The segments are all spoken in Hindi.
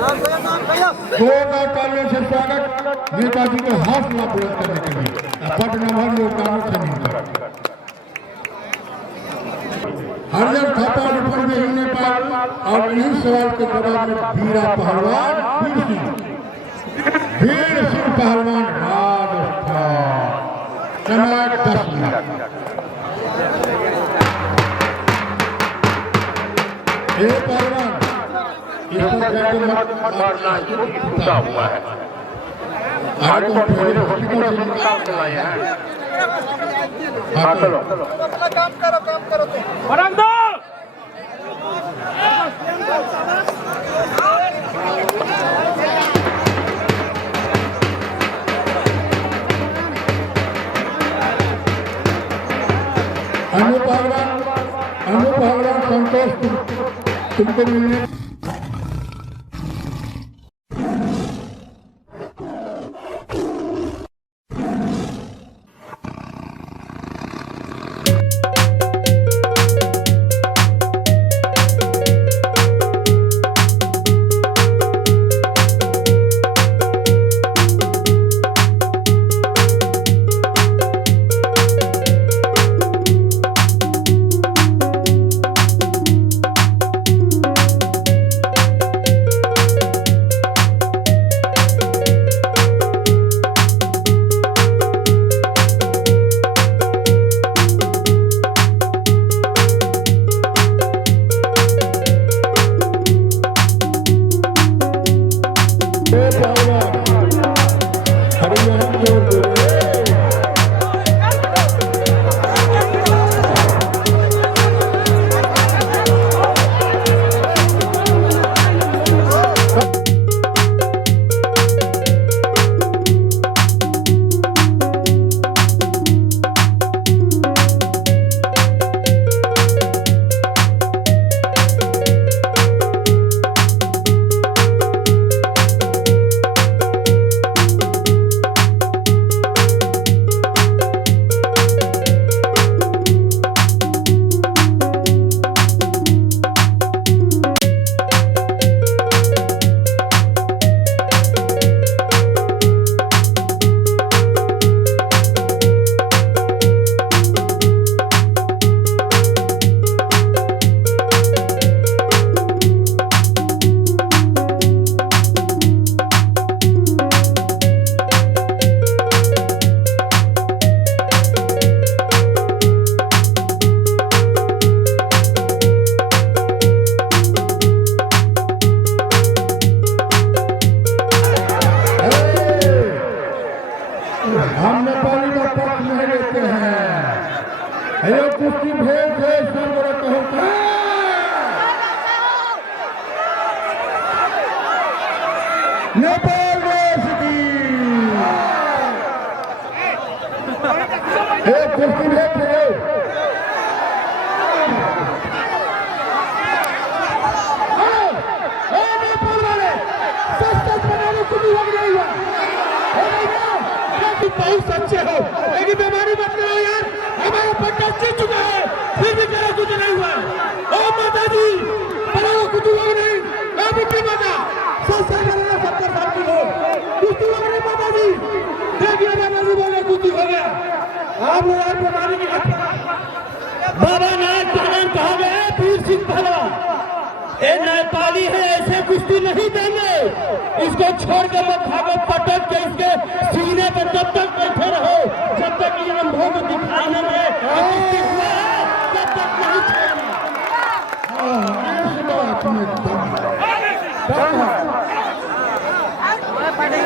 जोरदार तालियों से स्वागत नेताजी को हौसला बुलंद करने के लिए पटना भर में कानून से मिलकर हरियर थापा रिफर में ही नेपाल और इन्हीं सवाल के जवाब में वीरा पहलवान वीर सिंह पहलवान राजस्थान समय 10 मिनट। ये पहलवान मारना टूटा हुआ है। आगे तो पहले हॉस्पिटल से निकाल के लाए हैं। हाँ चलो काम करो बरंग दो। अनुपहलवान संतोष तुमको मिलने हम नेपाली का पक्ष नहीं लेते हैं। ये कुश्ती भेद है सर्वरत होता है। नेपाल देश की ये कुश्ती भेद है। नेपाल वाले सच बनाने को भी लग रही है। बहुत सच्चे हो, लेकिन बीमारी मत करो यार। हमारा पट्टा जीत चुका है, फिर भी करो कुछ नहीं हुआ। ओ माता जी, बनाओ कुछ लोग नहीं। मैं बुढ़ी माता 100 साल का 70 साल की हो कुछ लोग नहीं। माता जी देखिए, माता जी बोले कुछ हो गया। आप लोग यार बीमारी की बाबा नाथ पहलवान कहा गया वीर सिंह पहलवान ये नेपाली है, ऐसे कुश्ती नहीं देंगे। इसको छोड़ के मत भागो, पटक के इसके सीने पर तब तक बैठे रहो जब तक ये अंधों को दिखाने में कुश्ती हुआ है, तब तक नहीं छोड़ना।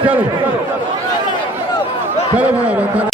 चलो चलो बराबर।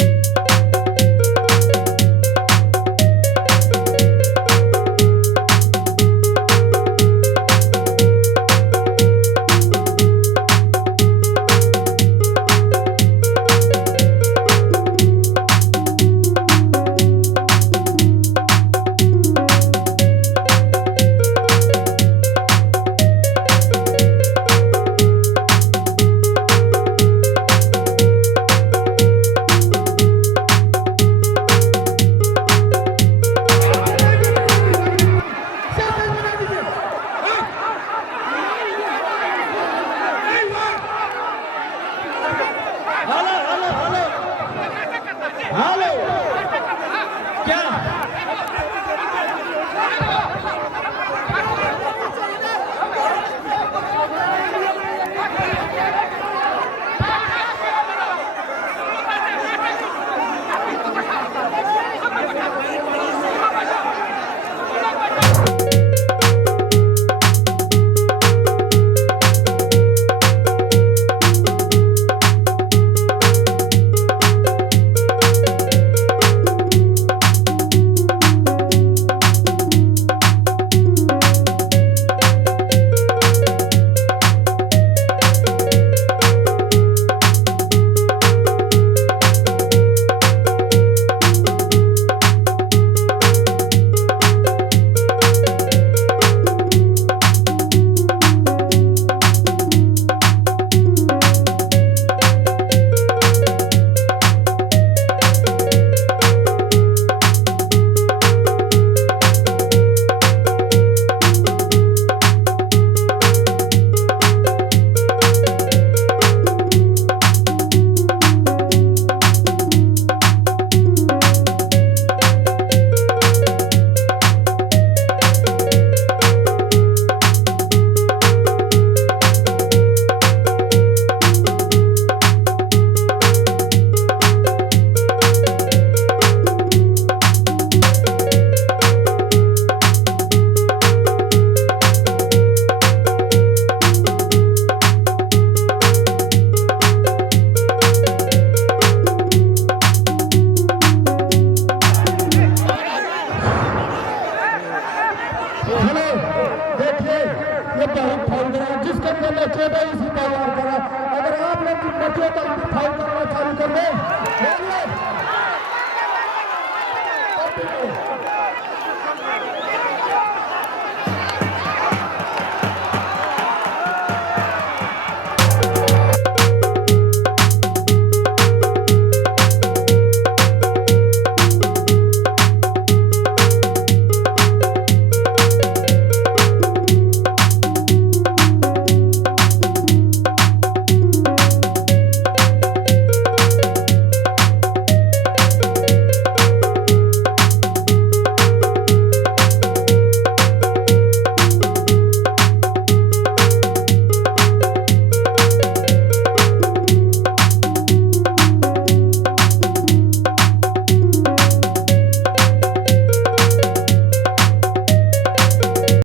कोशिश करके मैं 14 इसी तैयार करा। अगर आप लोग की बचे तो हम फाउल